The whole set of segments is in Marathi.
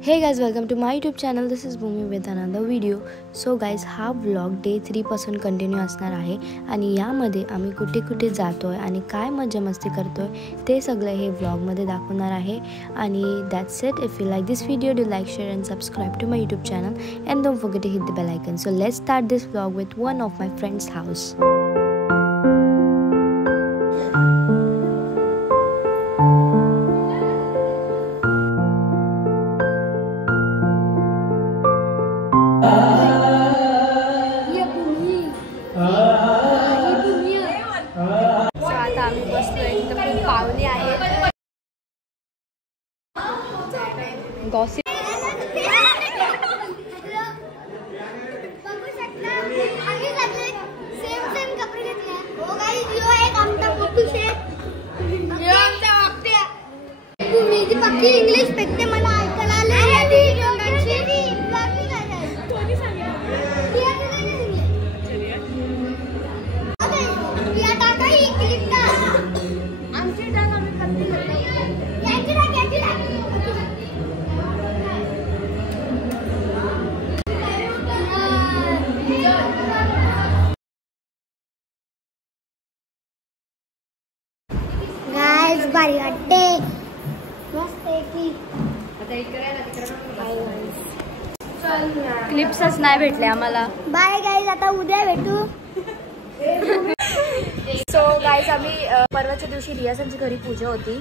Hey guys, welcome to my YouTube channel. This is Bhumi with another video. So guys, हा व्लॉग डे 3 पासून कंटिन्यू असणार आहे आणि यामध्ये आम्ही कुठे कुठे जातोय आणि काय मजा मस्ती करतोय ते सगळं हे व्लॉगमध्ये दाखवणार आहे. आणि that's it. If you like this video, do like, share and subscribe to my YouTube channel and don't forget to hit the bell icon. So let's start this vlog with one of my friend's house. Gossip. पक्की इंग्लिश पेकते मला ऐकायला गाइस भारी वाटते मस्त आहे की क्लिप्सच नाही भेटले आम्हाला. बाय गाइस, आता उद्या भेटू. सो गाइस, आम्ही परवाच्या दिवशी रियासांच्या घरी पूजा होती,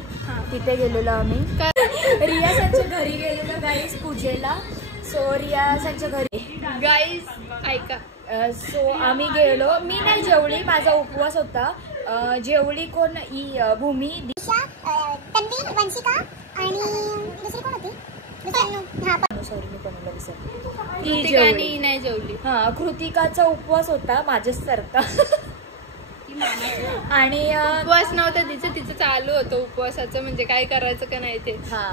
तिथे गेलेलो आम्ही. रियासांच्या घरी गेलेलो गाइस पूजेला. सो रियासांच्या घरी गाइस ऐका, सो आम्ही गेलो. मी नाही जेवली, माझा उपवास होता. जेवली कोण? भूमी, दिशा, तन्वी, वंशिका आणि दुसरी कोण होती? सॉरी मी कोणाला विसरले. कृतिकानी नाही जेवली. हा, कृतिकाचा उपवास होता माझ्यासारखा. आणि उपवास नव्हता तिचं चालू होतं उपवासाचं, म्हणजे काय करायचं का नाही ते. हा,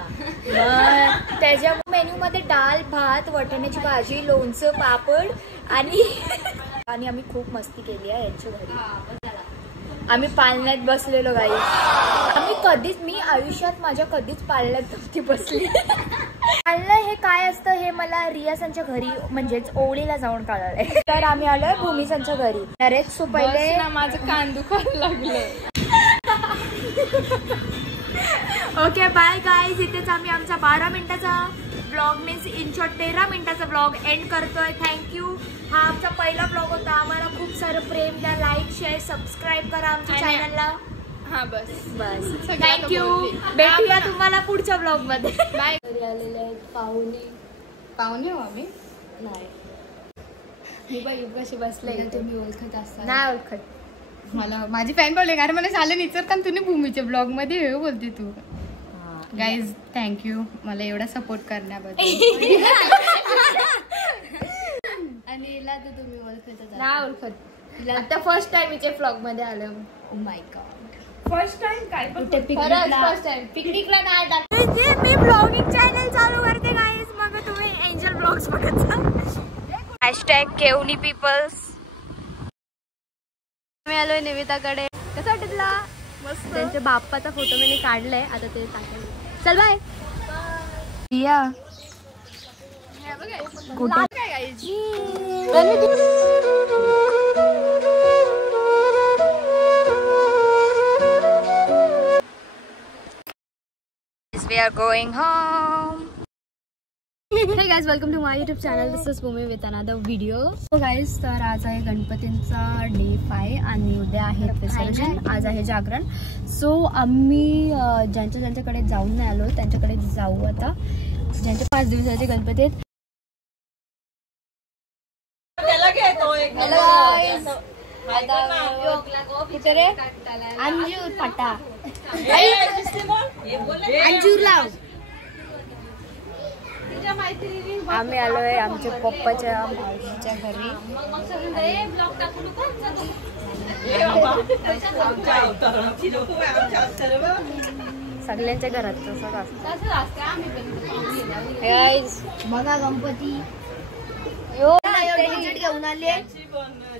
मग त्याच्या मेन्यू मध्ये डाळ, भात, वाटाण्याची भाजी, लोणचं, पापड आणि आम्ही खूप मस्ती केली आहे यांच्या घरी. आम्ही पाळण्यात बसलेलो गाई. मी आयुष्यात माझ्या कधीच पाळण्यात नव्हती बसली. पाळणं हे काय असतं हे मला रियासांच्या घरी म्हणजेच ओळीला जाऊन कळलंय. तर आम्ही आलोय भूमीसांच्या घरी. नरेश सो पहिले माझं कान दुखायला लागलं. Okay bye guys. इथेच आम्ही आमचा 12 मिनिटाचा ब्लॉग मीन्स इन शॉर्ट 13 मिनिटाचा ब्लॉग एंड करतोय. थँक्यू. हा आमचा पहिला ब्लॉग होता. आम्हाला खूप सारं प्रेम द्या, लाईक, शेअर, सबस्क्राईब करा आमच्या चॅनलला. हा बस. थँक्यू. भेटूया तुम्हाला पुढच्या ब्लॉग मध्ये. बाय. आलेले आहेत पाहुणे हो आम्ही. नाही, मी बाई कशी बसले. तुम्ही ओळखत असता? नाही ओळखत. मला माझी फॅन बोलले कारण मला झालं निचर का तुम्ही भूमीच्या ब्लॉग मध्ये हे बोलते तू. गाईज थँक्यू मला एवढा सपोर्ट करण्याबद्दल. आणि हिला तर तुम्ही ओळखत? नाही ओळखत. आता फर्स्ट टाइम हिच्या ब्लॉग मध्ये आलो. ओ माय गॉड, फर्स्ट टाइम काय कुठे फर्स्ट टाइम पिकनिकला नाही टाकलं. मी ब्लॉगिंग चॅनल चालू करते गाईज, मग तुम्ही एंजल ब्लॉग्स बघत जा. #केवनी पीपल्स. मी आलोय निविताकडे. कसं वाटत तुला? मस्त. त्यांच्या बाप्पाचा फोटो मी काढलाय, आता ते टाकायला. चल बाय. रिया कुठे? We are going home. Hey guys, welcome to my YouTube channel. This is Bhumi with another video. So guys, तर आज आहे गणपतींचा डे 5 आणि उद्या आहे विसर्जन. आज आहे जागरण. सो आम्ही ज्यांच्याकडे जाऊन नाही आलो त्यांच्याकडे जाऊ आता, ज्यांचे 5 दिवसाचे गणपती आहेत. अंजूर पटा अंजूर लाव. आम्ही आलोय आमच्या पप्पाच्या मावशीच्या घरी. सगळ्यांच्या घरात तसंच असतं. बघा गणपती घेऊन आले.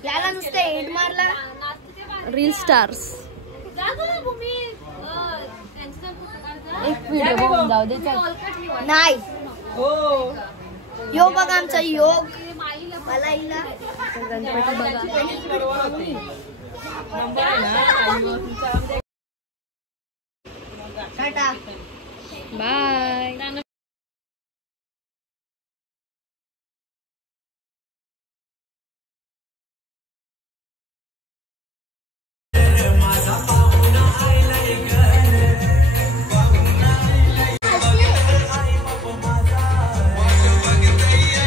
याला नुसतं हेड मारला. रील स्टार्स एक व्हिडिओ बघून जाऊ दे. नाही योग बघा आमचा योग मला इला गणपती बघा tata bye.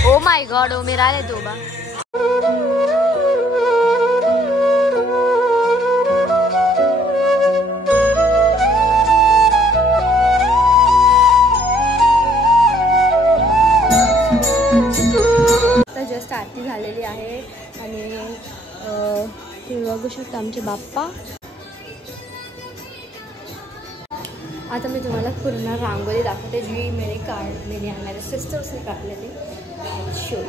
Oh my god oh मेरा रे तोबा. जस्ट आरती झालेली आहे आणि तुम्ही बघू शकता आमचे बाप्पा. आता मी तुम्हाला पूर्ण रांगोळी दाखवते जी मैंने मेरे सिस्टर्सने काढलेली. शो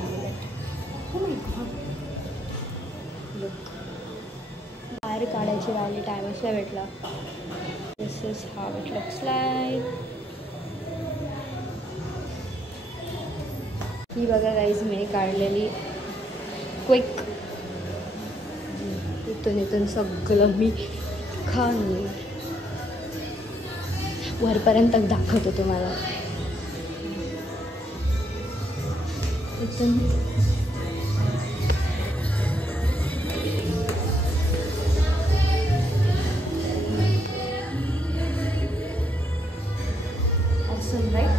बाहेर काढायची राहिली टायमसला भेटला. This is how it looks like. ही बघा गाईज मी काढलेली क्विक. इथून सगळं मी खान वरपर्यंत दाखवतो तुम्हाला. इथून असं राईट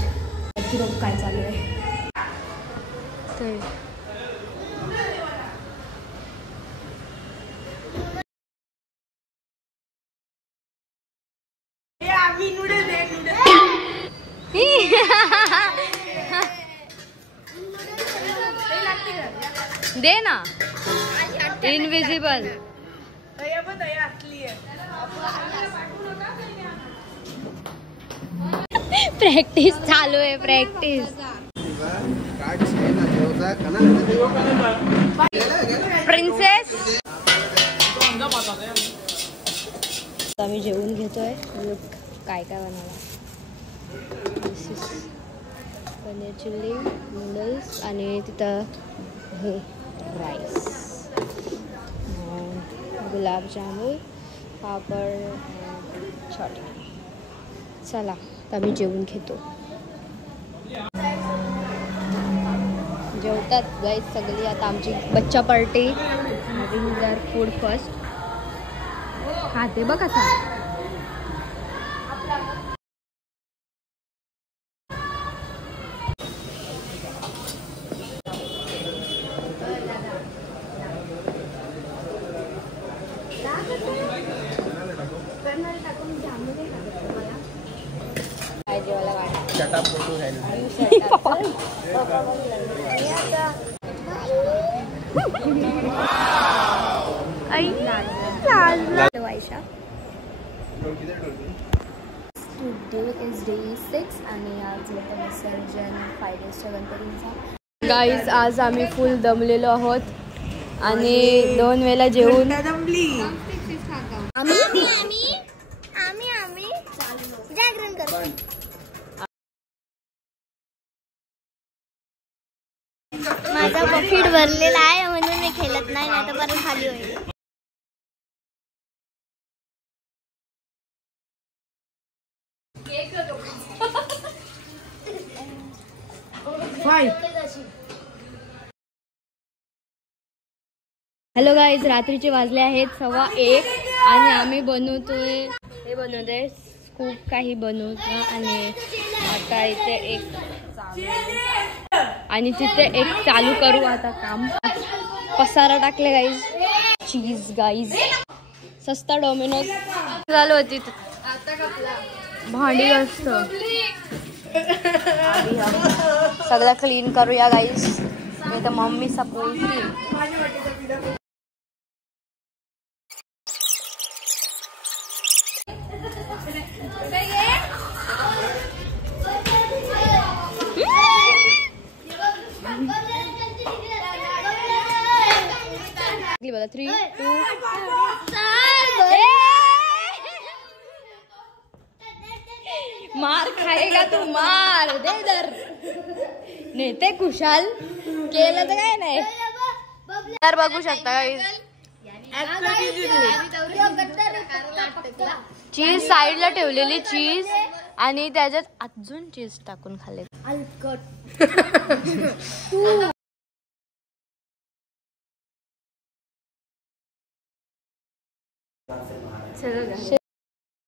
काय चालू आहे ते. दे ना इनविजिबल. प्रॅक्टिस चालू आहे प्रॅक्टिस. प्रिन्सेस आम्ही जेवून घेतोय. काय काय बनवलं. पनीर चिल्ली नूडल्स आणि तिथं हे राईस गुलाबजामुन पापड चटणी. चला तर आम्ही जेवून घेतो. जेवतात गाईज सगळी. आता आमची बच्चा party having their food first. खाते बघ कसा. Today is day 6 आणि आज होतं विसर्जन 5 days गणपतींचा. गाईज आज आम्ही फुल दमलेलो आहोत आणि 2 वेळा जेवून आम्ही जागरण करतो. माझा बकेट भरलेला आहे म्हणून मी खेळत नाही तर परत खाली होईल. हॅलो गाईज रात्रीचे वाजले आहेत 1:15 आणि आम्ही बनवतोय खूप काही बनवतो. आणि आता इथे एक आणि तिथे एक चालू करू आता काम. पसारा टाकले गाईज. चीज गाईज सस्ता डोमिनोज चालू होती. भांडी असत सगळं क्लीन करूया गाईज. मी तर मम्मी सपोर्ट. बघा 3, 2 मार खाएगा तू मार दे इधर. नेते खुशाल केलं तर काय नाही तर बघू शकता चीज साईडला ठेवलेली चीज आणि त्याच्यात अजून चीज टाकून खाल्ले चलो